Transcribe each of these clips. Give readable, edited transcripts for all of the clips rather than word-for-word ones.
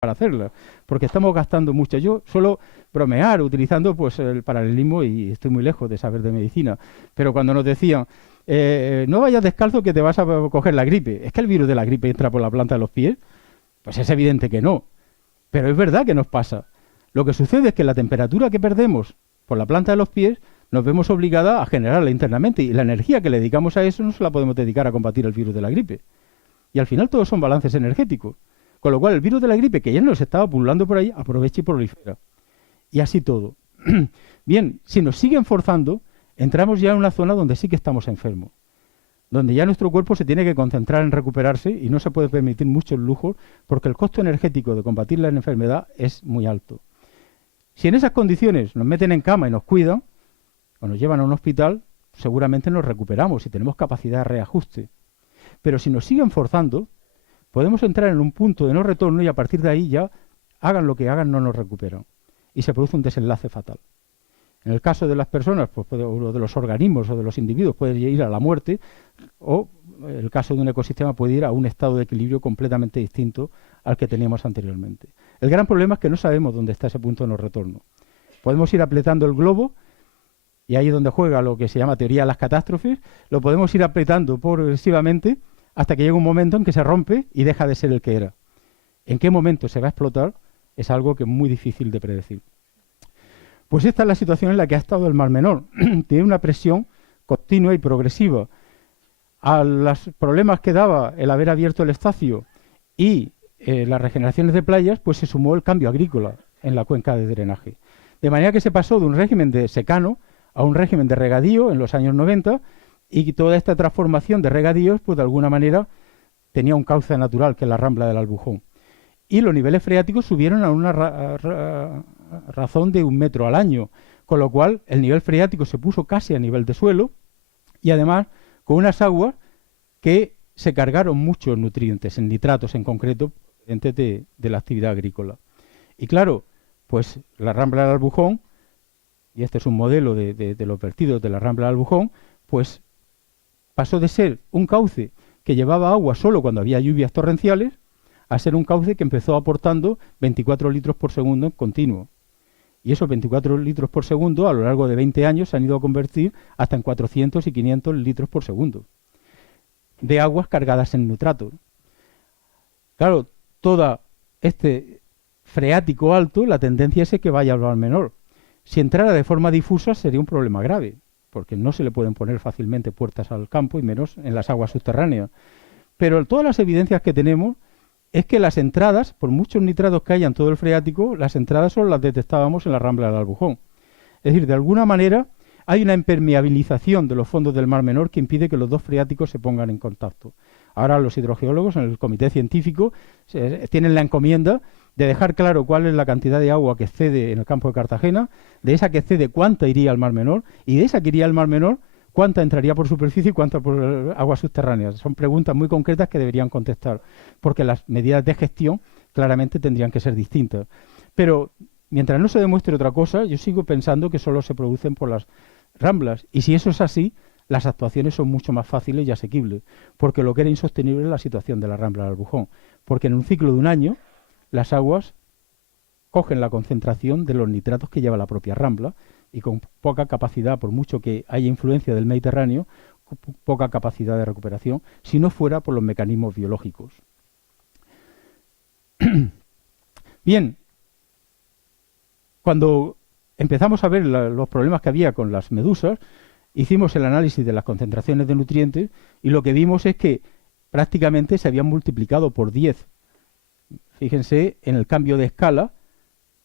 para hacerlas, porque estamos gastando mucho. Yo suelo bromear utilizando pues el paralelismo y estoy muy lejos de saber de medicina, pero cuando nos decían no vayas descalzo que te vas a coger la gripe, es que el virus de la gripe entra por la planta de los pies, pues es evidente que no, pero es verdad que nos pasa. Lo que sucede es que la temperatura que perdemos por la planta de los pies nos vemos obligada a generarla internamente y la energía que le dedicamos a eso no se la podemos dedicar a combatir el virus de la gripe. Y al final todos son balances energéticos. Con lo cual el virus de la gripe, que ya nos estaba pululando por ahí, aprovecha y prolifera. Y así todo. Bien, si nos siguen forzando, entramos ya en una zona donde sí que estamos enfermos. Donde ya nuestro cuerpo se tiene que concentrar en recuperarse y no se puede permitir muchos lujos porque el costo energético de combatir la enfermedad es muy alto. Si en esas condiciones nos meten en cama y nos cuidan, o nos llevan a un hospital, seguramente nos recuperamos y tenemos capacidad de reajuste. Pero si nos siguen forzando, podemos entrar en un punto de no retorno y a partir de ahí ya, hagan lo que hagan, no nos recuperan. Y se produce un desenlace fatal. En el caso de las personas, pues, o de los organismos o de los individuos, puede ir a la muerte, o en el caso de un ecosistema puede ir a un estado de equilibrio completamente distinto al que teníamos anteriormente. El gran problema es que no sabemos dónde está ese punto de no retorno. Podemos ir apretando el globo, y ahí es donde juega lo que se llama teoría de las catástrofes, lo podemos ir apretando progresivamente hasta que llega un momento en que se rompe y deja de ser el que era. ¿En qué momento se va a explotar? Es algo que es muy difícil de predecir. Pues esta es la situación en la que ha estado el Mar Menor. Tiene una presión continua y progresiva. A los problemas que daba el haber abierto el Estacio y las regeneraciones de playas, pues se sumó el cambio agrícola en la cuenca de drenaje. De manera que se pasó de un régimen de secano a un régimen de regadío en los años 90 y toda esta transformación de regadíos, pues de alguna manera tenía un cauce natural, que es la rambla del Albujón. Y los niveles freáticos subieron a una razón de 1 metro al año, con lo cual el nivel freático se puso casi a nivel de suelo y además con unas aguas que se cargaron muchos nutrientes, en nitratos en concreto, de la actividad agrícola. Y claro, pues la rambla del Albujón, y este es un modelo de los vertidos de la rambla del Albujón, pues pasó de ser un cauce que llevaba agua solo cuando había lluvias torrenciales a ser un cauce que empezó aportando 24 litros por segundo en continuo. Y esos 24 litros por segundo a lo largo de 20 años se han ido a convertir hasta en 400 y 500 litros por segundo de aguas cargadas en nitrato. Claro, todo este freático alto, la tendencia es que vaya al Mar Menor. Si entrara de forma difusa sería un problema grave, porque no se le pueden poner fácilmente puertas al campo y menos en las aguas subterráneas. Pero todas las evidencias que tenemos es que las entradas, por muchos nitratos que haya en todo el freático, las entradas solo las detectábamos en la rambla del Albujón. Es decir, de alguna manera hay una impermeabilización de los fondos del Mar Menor que impide que los dos freáticos se pongan en contacto. Ahora los hidrogeólogos en el comité científico tienen la encomienda de dejar claro cuál es la cantidad de agua que excede en el campo de Cartagena, de esa que excede cuánta iría al Mar Menor y de esa que iría al Mar Menor cuánta entraría por superficie y cuánta por aguas subterráneas. Son preguntas muy concretas que deberían contestar, porque las medidas de gestión claramente tendrían que ser distintas. Pero mientras no se demuestre otra cosa, yo sigo pensando que solo se producen por las ramblas. Y si eso es así, las actuaciones son mucho más fáciles y asequibles, porque lo que era insostenible es la situación de la rambla del Albujón. Porque en un ciclo de un año, las aguas cogen la concentración de los nitratos que lleva la propia rambla y con poca capacidad, por mucho que haya influencia del Mediterráneo, poca capacidad de recuperación, si no fuera por los mecanismos biológicos. Bien, cuando empezamos a ver los problemas que había con las medusas, hicimos el análisis de las concentraciones de nutrientes y lo que vimos es que prácticamente se habían multiplicado por 10. Fíjense en el cambio de escala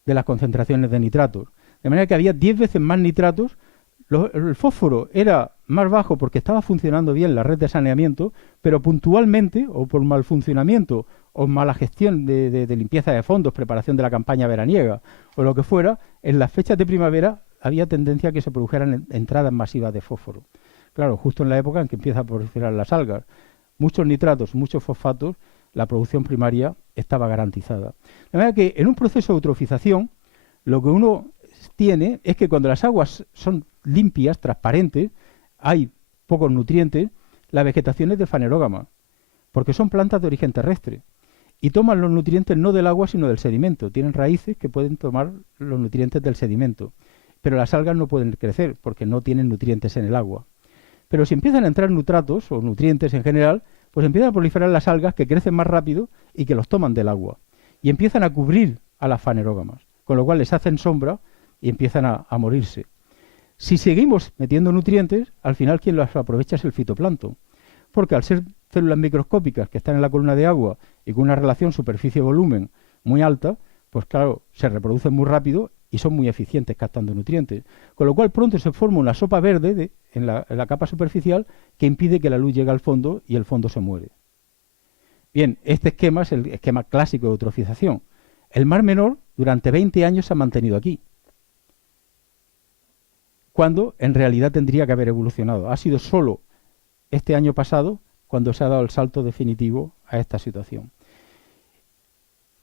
de las concentraciones de nitratos. De manera que había 10 veces más nitratos. El fósforo era más bajo porque estaba funcionando bien la red de saneamiento, pero puntualmente, o por mal funcionamiento, o mala gestión de limpieza de fondos, preparación de la campaña veraniega, o lo que fuera, en las fechas de primavera había tendencia a que se produjeran entradas masivas de fósforo. Claro, justo en la época en que empieza a proliferar las algas. Muchos nitratos, muchos fosfatos, la producción primaria estaba garantizada. De manera que en un proceso de eutrofización, lo que uno tiene es que cuando las aguas son limpias, transparentes, hay pocos nutrientes, la vegetación es de fanerógama, porque son plantas de origen terrestre. y toman los nutrientes no del agua, sino del sedimento. Tienen raíces que pueden tomar los nutrientes del sedimento. Pero las algas no pueden crecer porque no tienen nutrientes en el agua. Pero si empiezan a entrar nitratos o nutrientes en general, pues empiezan a proliferar las algas que crecen más rápido y que los toman del agua. Y empiezan a cubrir a las fanerógamas, con lo cual les hacen sombra y empiezan a morirse. Si seguimos metiendo nutrientes, al final quien los aprovecha es el fitoplancton, porque al ser células microscópicas que están en la columna de agua y con una relación superficie-volumen muy alta, pues claro, se reproducen muy rápido y son muy eficientes captando nutrientes. Con lo cual pronto se forma una sopa verde en la capa superficial que impide que la luz llegue al fondo y el fondo se muere. Bien, este esquema es el esquema clásico de eutrofización. El Mar Menor durante 20 años se ha mantenido aquí, cuando en realidad tendría que haber evolucionado. Ha sido solo este año pasado cuando se ha dado el salto definitivo a esta situación.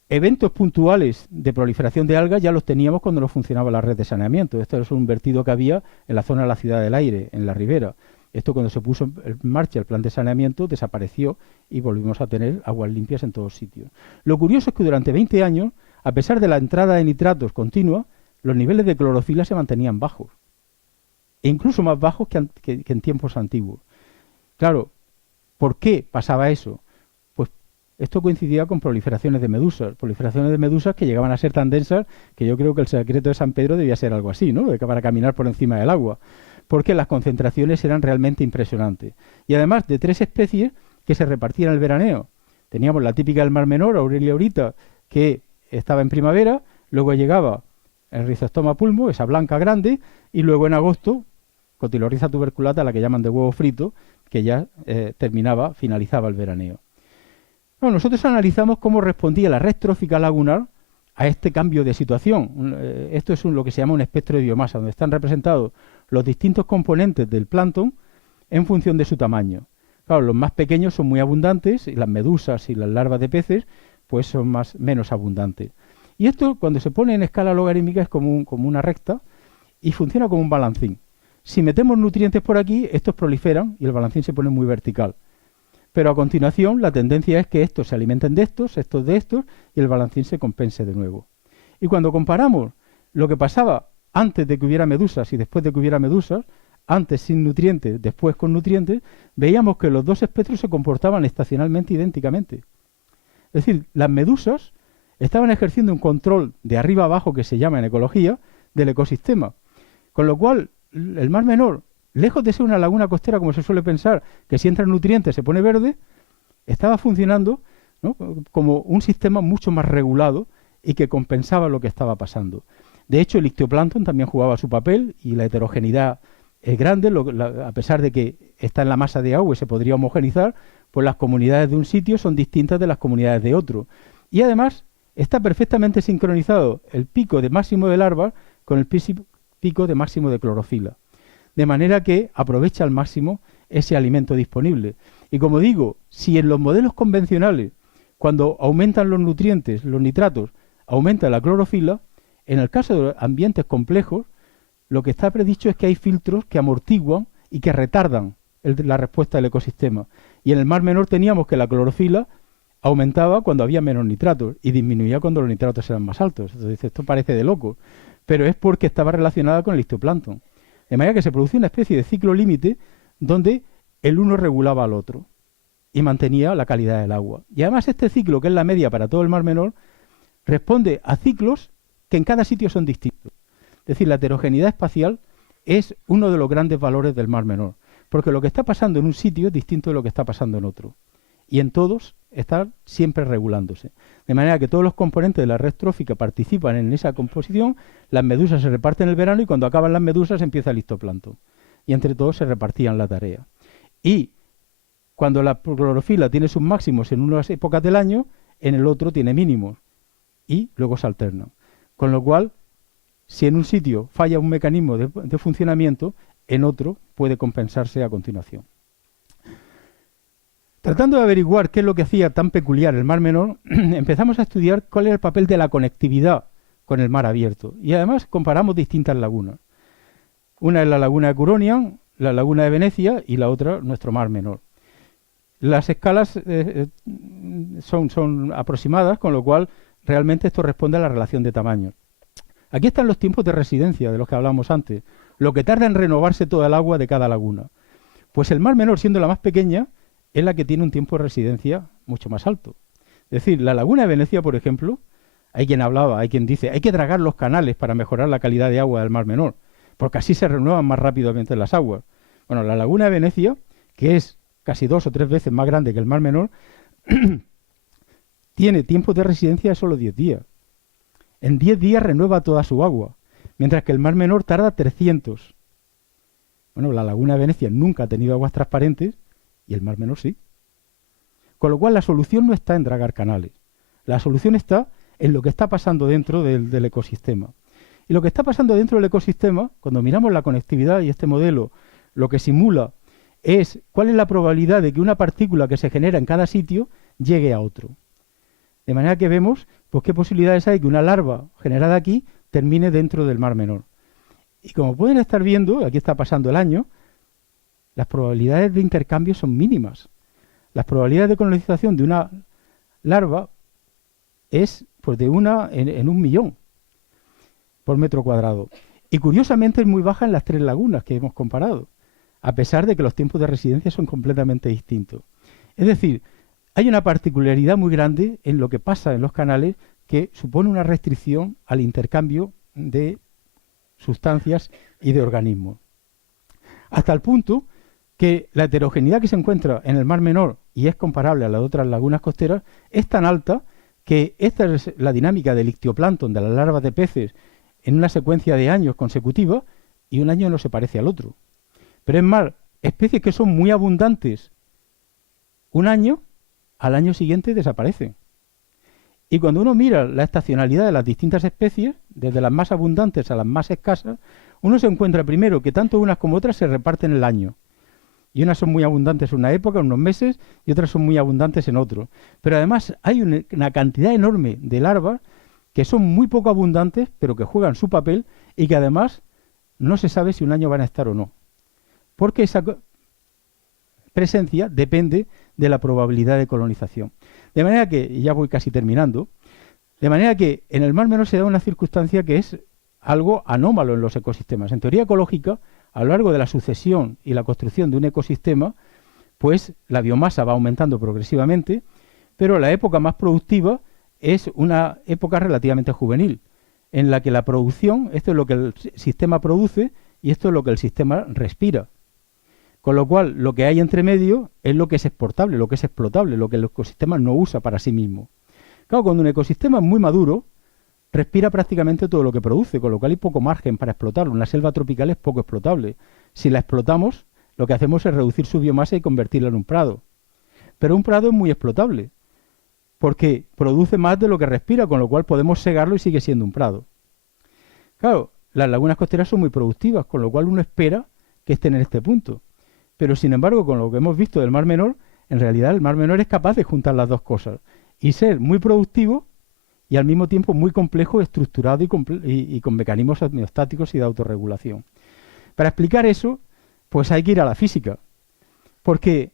Eventos puntuales de proliferación de algas ya los teníamos cuando no funcionaba la red de saneamiento. Esto es un vertido que había en la zona de la Ciudad del Aire, en la ribera. Esto cuando se puso en marcha el plan de saneamiento desapareció y volvimos a tener aguas limpias en todos sitios. Lo curioso es que durante 20 años, a pesar de la entrada de nitratos continua, los niveles de clorofila se mantenían bajos. E incluso más bajos que en tiempos antiguos. Claro, ¿por qué pasaba eso? Pues esto coincidía con proliferaciones de medusas que llegaban a ser tan densas que yo creo que el secreto de San Pedro debía ser algo así, ¿no? Para caminar por encima del agua, porque las concentraciones eran realmente impresionantes. Y además de 3 especies que se repartían el veraneo. Teníamos la típica del Mar Menor, Aurelia aurita, que estaba en primavera, luego llegaba el Rhizostoma pulmo, esa blanca grande, y luego en agosto, Cotyloryza tuberculata, la que llaman de huevo frito, que ya finalizaba el veraneo. Bueno, nosotros analizamos cómo respondía la red trófica lagunar a este cambio de situación. Esto es lo que se llama un espectro de biomasa, donde están representados los distintos componentes del plancton en función de su tamaño. Claro, los más pequeños son muy abundantes, y las medusas y las larvas de peces pues son menos abundantes. Y esto, cuando se pone en escala logarítmica, es como una recta y funciona como un balancín. Si metemos nutrientes por aquí, estos proliferan y el balancín se pone muy vertical. Pero a continuación la tendencia es que estos se alimenten de estos de estos, y el balancín se compense de nuevo. Y cuando comparamos lo que pasaba antes de que hubiera medusas y después de que hubiera medusas, antes sin nutrientes, después con nutrientes, veíamos que los dos espectros se comportaban estacionalmente idénticamente. Es decir, las medusas estaban ejerciendo un control de arriba abajo, que se llama en ecología, del ecosistema. Con lo cual, el Mar Menor, lejos de ser una laguna costera, como se suele pensar, que si entran nutrientes se pone verde, estaba funcionando, ¿no?, como un sistema mucho más regulado y que compensaba lo que estaba pasando. De hecho, el ictioplancton también jugaba su papel y la heterogeneidad es grande, a pesar de que está en la masa de agua y se podría homogenizar, pues las comunidades de un sitio son distintas de las comunidades de otro. Y además está perfectamente sincronizado el pico de máximo de larvas con el pico de máximo de clorofila, de manera que aprovecha al máximo ese alimento disponible. Y como digo, si en los modelos convencionales, cuando aumentan los nutrientes, los nitratos, aumenta la clorofila, en el caso de ambientes complejos, lo que está predicho es que hay filtros que amortiguan y que retardan la respuesta del ecosistema. Y en el Mar Menor teníamos que la clorofila aumentaba cuando había menos nitratos y disminuía cuando los nitratos eran más altos. Entonces, esto parece de loco, pero es porque estaba relacionada con el ictioplancton. De manera que se producía una especie de ciclo límite donde el uno regulaba al otro y mantenía la calidad del agua. Y además este ciclo, que es la media para todo el Mar Menor, responde a ciclos que en cada sitio son distintos. Es decir, la heterogeneidad espacial es uno de los grandes valores del Mar Menor, porque lo que está pasando en un sitio es distinto de lo que está pasando en otro. Y en todos está siempre regulándose. De manera que todos los componentes de la red trófica participan en esa composición, las medusas se reparten el verano y cuando acaban las medusas empieza el ictioplancton. Y entre todos se repartían la tarea. Y cuando la clorofila tiene sus máximos en unas épocas del año, en el otro tiene mínimos. Y luego se alternan. Con lo cual, si en un sitio falla un mecanismo de funcionamiento, en otro puede compensarse a continuación. Tratando de averiguar qué es lo que hacía tan peculiar el Mar Menor, empezamos a estudiar cuál era el papel de la conectividad con el mar abierto. Y además comparamos distintas lagunas. Una es la laguna de Curonian, la laguna de Venecia y la otra nuestro Mar Menor. las escalas son aproximadas, con lo cual realmente esto responde a la relación de tamaño. Aquí están los tiempos de residencia de los que hablamos antes, lo que tarda en renovarse toda el agua de cada laguna. Pues el Mar Menor, siendo la más pequeña, es la que tiene un tiempo de residencia mucho más alto. Es decir, la laguna de Venecia, por ejemplo, hay quien hablaba, hay quien dice, hay que dragar los canales para mejorar la calidad de agua del Mar Menor, porque así se renuevan más rápidamente las aguas. Bueno, la laguna de Venecia, que es casi 2 o 3 veces más grande que el Mar Menor, tiene tiempos de residencia de solo 10 días. En 10 días renueva toda su agua, mientras que el Mar Menor tarda 300. Bueno, la laguna de Venecia nunca ha tenido aguas transparentes y el Mar Menor sí. Con lo cual la solución no está en dragar canales. La solución está en lo que está pasando dentro del ecosistema. Y lo que está pasando dentro del ecosistema, cuando miramos la conectividad y este modelo, lo que simula es cuál es la probabilidad de que una partícula que se genera en cada sitio llegue a otro. De manera que vemos pues qué posibilidades hay que una larva generada aquí termine dentro del Mar Menor. Y como pueden estar viendo, aquí está pasando el año, las probabilidades de intercambio son mínimas. Las probabilidades de colonización de una larva es pues de una en 1.000.000 por metro cuadrado. Y curiosamente es muy baja en las 3 lagunas que hemos comparado, a pesar de que los tiempos de residencia son completamente distintos. Es decir, hay una particularidad muy grande en lo que pasa en los canales que supone una restricción al intercambio de sustancias y de organismos. Hasta el punto que la heterogeneidad que se encuentra en el Mar Menor y es comparable a las otras lagunas costeras es tan alta que esta es la dinámica del ictioplancton, de las larvas de peces, en una secuencia de años consecutiva, y un año no se parece al otro. Pero es más, especies que son muy abundantes un año, al año siguiente desaparecen. Y cuando uno mira la estacionalidad de las distintas especies, desde las más abundantes a las más escasas, uno se encuentra primero que tanto unas como otras se reparten el año. Y unas son muy abundantes en una época, en unos meses, y otras son muy abundantes en otro. Pero además hay una cantidad enorme de larvas que son muy poco abundantes, pero que juegan su papel y que además no se sabe si un año van a estar o no. Porque esa presencia depende de la probabilidad de colonización. De manera que, y ya voy casi terminando, de manera que en el Mar Menor se da una circunstancia que es algo anómalo en los ecosistemas. En teoría ecológica, a lo largo de la sucesión y la construcción de un ecosistema, pues la biomasa va aumentando progresivamente, pero la época más productiva es una época relativamente juvenil, en la que la producción, esto es lo que el sistema produce y esto es lo que el sistema respira. Con lo cual, lo que hay entre medio es lo que es exportable, lo que es explotable, lo que el ecosistema no usa para sí mismo. Claro, cuando un ecosistema es muy maduro, respira prácticamente todo lo que produce, con lo cual hay poco margen para explotarlo. Una selva tropical es poco explotable. Si la explotamos, lo que hacemos es reducir su biomasa y convertirla en un prado. Pero un prado es muy explotable, porque produce más de lo que respira, con lo cual podemos segarlo y sigue siendo un prado. Claro, las lagunas costeras son muy productivas, con lo cual uno espera que estén en este punto. Pero sin embargo, con lo que hemos visto del Mar Menor, en realidad el Mar Menor es capaz de juntar las dos cosas y ser muy productivo y al mismo tiempo muy complejo, estructurado y con mecanismos homeostáticos y de autorregulación. Para explicar eso, pues hay que ir a la física, porque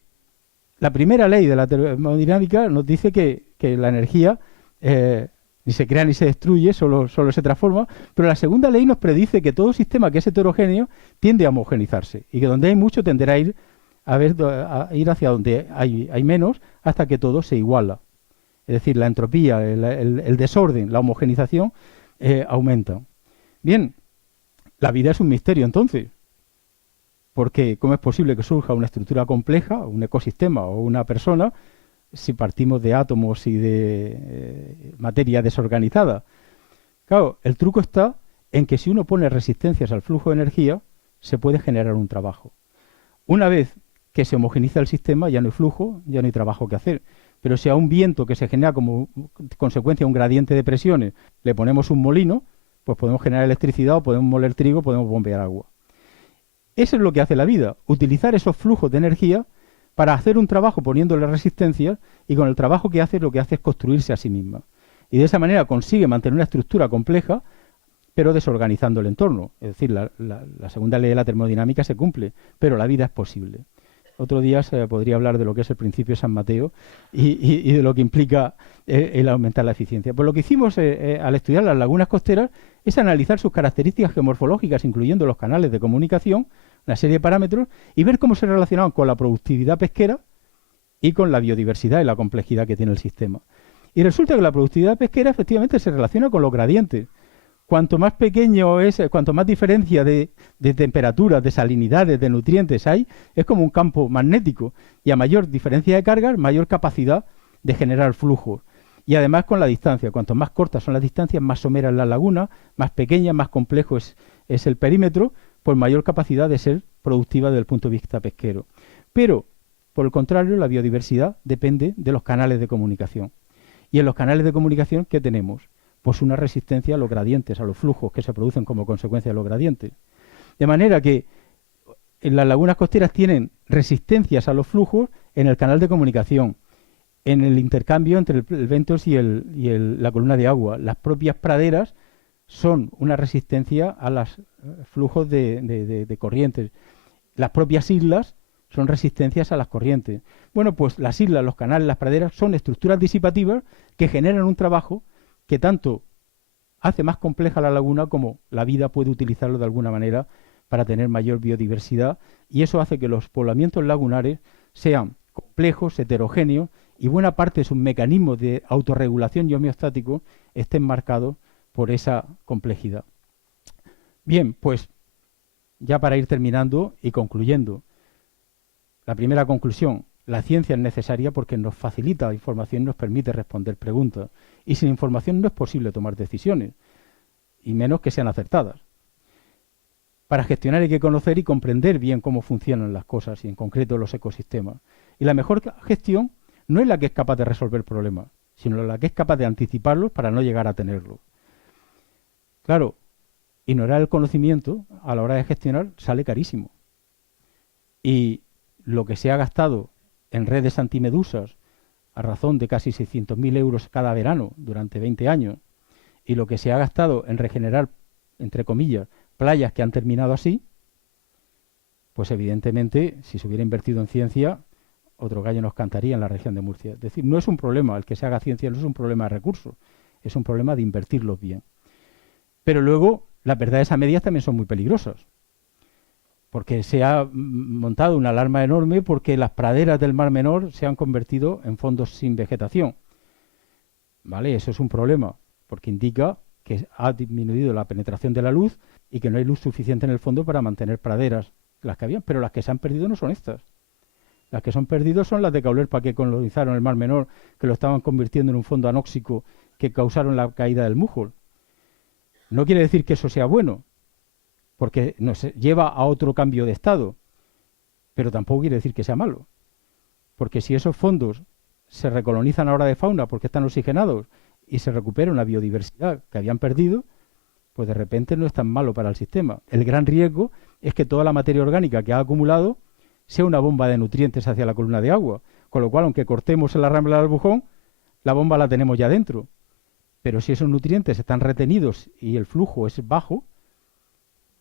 la primera ley de la termodinámica nos dice que la energía ni se crea ni se destruye, solo se transforma, pero la segunda ley nos predice que todo sistema que es heterogéneo tiende a homogenizarse y que donde hay mucho tenderá a ir hacia donde hay menos hasta que todo se iguala. Es decir, la entropía, el desorden, la homogenización aumenta. Bien, la vida es un misterio entonces, porque ¿cómo es posible que surja una estructura compleja, un ecosistema o una persona, si partimos de átomos y de materia desorganizada? Claro, el truco está en que si uno pone resistencias al flujo de energía, se puede generar un trabajo. Una vez que se homogeniza el sistema, ya no hay flujo, ya no hay trabajo que hacer. Pero si a un viento que se genera como consecuencia de un gradiente de presiones le ponemos un molino, pues podemos generar electricidad o podemos moler trigo, podemos bombear agua. Eso es lo que hace la vida, utilizar esos flujos de energía para hacer un trabajo poniéndole resistencia y con el trabajo que hace lo que hace es construirse a sí misma. Y de esa manera consigue mantener una estructura compleja, pero desorganizando el entorno. Es decir, la segunda ley de la termodinámica se cumple, pero la vida es posible. Otro día se podría hablar de lo que es el principio de San Mateo y de lo que implica el aumentar la eficiencia. Pues lo que hicimos al estudiar las lagunas costeras es analizar sus características geomorfológicas, incluyendo los canales de comunicación, una serie de parámetros, y ver cómo se relacionaban con la productividad pesquera y con la biodiversidad y la complejidad que tiene el sistema. Y resulta que la productividad pesquera efectivamente se relaciona con los gradientes. Cuanto más pequeño es, cuanto más diferencia de temperaturas, de salinidades, de nutrientes hay, es como un campo magnético. Y a mayor diferencia de cargas, mayor capacidad de generar flujos. Y además con la distancia. Cuanto más cortas son las distancias, más somera es la laguna, más pequeña, más complejo es el perímetro, pues mayor capacidad de ser productiva desde el punto de vista pesquero. Pero, por el contrario, la biodiversidad depende de los canales de comunicación. Y en los canales de comunicación, ¿qué tenemos? Pues una resistencia a los gradientes, a los flujos que se producen como consecuencia de los gradientes. De manera que en las lagunas costeras tienen resistencias a los flujos en el canal de comunicación, en el intercambio entre el ventos y la columna de agua. Las propias praderas son una resistencia a los flujos de corrientes. Las propias islas son resistencias a las corrientes. Bueno, pues las islas, los canales, las praderas son estructuras disipativas que generan un trabajo que tanto hace más compleja la laguna como la vida puede utilizarlo de alguna manera para tener mayor biodiversidad, y eso hace que los poblamientos lagunares sean complejos, heterogéneos, y buena parte de sus mecanismos de autorregulación y homeostático estén marcados por esa complejidad. Bien, pues ya para ir terminando y concluyendo, la primera conclusión: la ciencia es necesaria porque nos facilita información y nos permite responder preguntas. Y sin información no es posible tomar decisiones, y menos que sean acertadas. Para gestionar hay que conocer y comprender bien cómo funcionan las cosas, y en concreto los ecosistemas. Y la mejor gestión no es la que es capaz de resolver problemas, sino la que es capaz de anticiparlos para no llegar a tenerlos. Claro, ignorar el conocimiento a la hora de gestionar sale carísimo. Y lo que se ha gastado en redes antimedusas a razón de casi 600.000 euros cada verano durante 20 años, y lo que se ha gastado en regenerar, entre comillas, playas que han terminado así, pues evidentemente, si se hubiera invertido en ciencia, otro gallo nos cantaría en la región de Murcia. Es decir, no es un problema, el que se haga ciencia no es un problema de recursos, es un problema de invertirlos bien. Pero luego, las verdades a medias también son muy peligrosas, porque se ha montado una alarma enorme porque las praderas del Mar Menor se han convertido en fondos sin vegetación. ¿Vale? Eso es un problema, porque indica que ha disminuido la penetración de la luz y que no hay luz suficiente en el fondo para mantener praderas, las que habían, pero las que se han perdido no son estas. Las que son perdidas son las de Caulerpa, que colonizaron el Mar Menor, que lo estaban convirtiendo en un fondo anóxico, que causaron la caída del Mújol. No quiere decir que eso sea bueno, porque nos lleva a otro cambio de estado, pero tampoco quiere decir que sea malo, porque si esos fondos se recolonizan ahora de fauna porque están oxigenados y se recupera una biodiversidad que habían perdido, pues de repente no es tan malo para el sistema. El gran riesgo es que toda la materia orgánica que ha acumulado sea una bomba de nutrientes hacia la columna de agua, con lo cual, aunque cortemos en la rambla del Albujón, la bomba la tenemos ya dentro. Pero si esos nutrientes están retenidos y el flujo es bajo,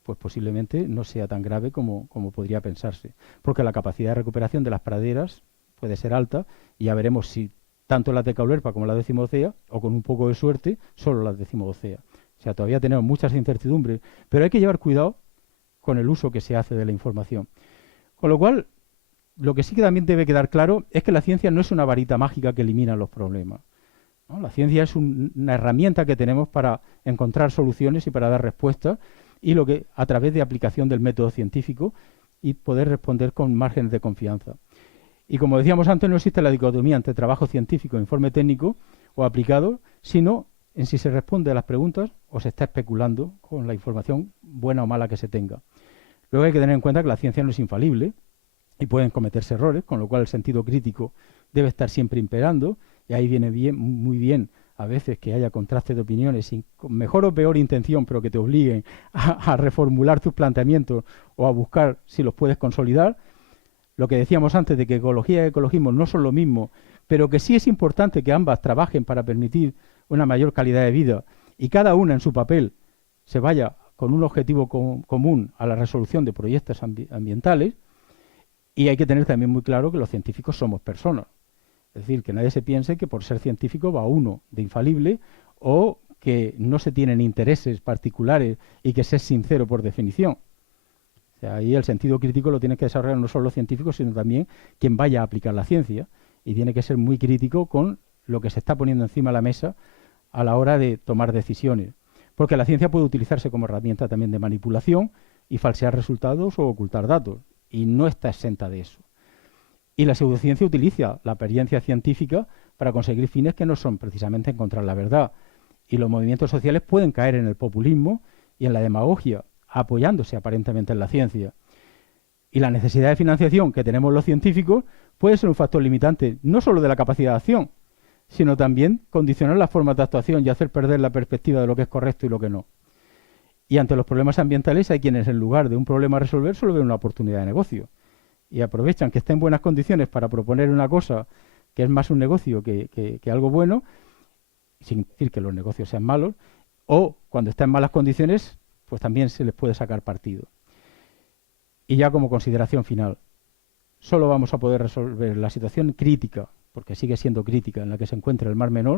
pues posiblemente no sea tan grave como podría pensarse. Porque la capacidad de recuperación de las praderas puede ser alta, y ya veremos si tanto las de Caulerpa como las de Cimocea, o con un poco de suerte, solo las de Cimocea. O sea, todavía tenemos muchas incertidumbres, pero hay que llevar cuidado con el uso que se hace de la información. Con lo cual, lo que sí que también debe quedar claro es que la ciencia no es una varita mágica que elimina los problemas, ¿no? La ciencia es una herramienta que tenemos para encontrar soluciones y para dar respuestas, y lo que a través de aplicación del método científico y poder responder con márgenes de confianza. Y como decíamos antes, no existe la dicotomía entre trabajo científico, informe técnico o aplicado, sino en si se responde a las preguntas o se está especulando con la información buena o mala que se tenga. Luego hay que tener en cuenta que la ciencia no es infalible y pueden cometerse errores, con lo cual el sentido crítico debe estar siempre imperando, y ahí viene muy bien a veces que haya contrastes de opiniones con mejor o peor intención, pero que te obliguen a reformular tus planteamientos o a buscar si los puedes consolidar. Lo que decíamos antes de que ecología y ecologismo no son lo mismo, pero que sí es importante que ambas trabajen para permitir una mayor calidad de vida, y cada una en su papel se vaya con un objetivo común a la resolución de proyectos ambientales, Y hay que tener también muy claro que los científicos somos personas. Es decir, que nadie se piense que por ser científico va uno de infalible o que no se tienen intereses particulares y que ser sincero por definición. O sea, ahí el sentido crítico lo tienen que desarrollar no solo los científicos, sino también quien vaya a aplicar la ciencia. Y tiene que ser muy crítico con lo que se está poniendo encima de la mesa a la hora de tomar decisiones. Porque la ciencia puede utilizarse como herramienta también de manipulación y falsear resultados o ocultar datos. Y no está exenta de eso. Y la pseudociencia utiliza la experiencia científica para conseguir fines que no son precisamente encontrar la verdad. Y los movimientos sociales pueden caer en el populismo y en la demagogia, apoyándose aparentemente en la ciencia. Y la necesidad de financiación que tenemos los científicos puede ser un factor limitante, no solo de la capacidad de acción, sino también condicionar las formas de actuación y hacer perder la perspectiva de lo que es correcto y lo que no. Y ante los problemas ambientales hay quienes, en lugar de un problema a resolver, solo ven una oportunidad de negocio. Y aprovechan que está en buenas condiciones para proponer una cosa que es más un negocio que algo bueno, sin decir que los negocios sean malos, o cuando está en malas condiciones, pues también se les puede sacar partido. Y ya como consideración final, solo vamos a poder resolver la situación crítica, porque sigue siendo crítica, en la que se encuentra el Mar Menor,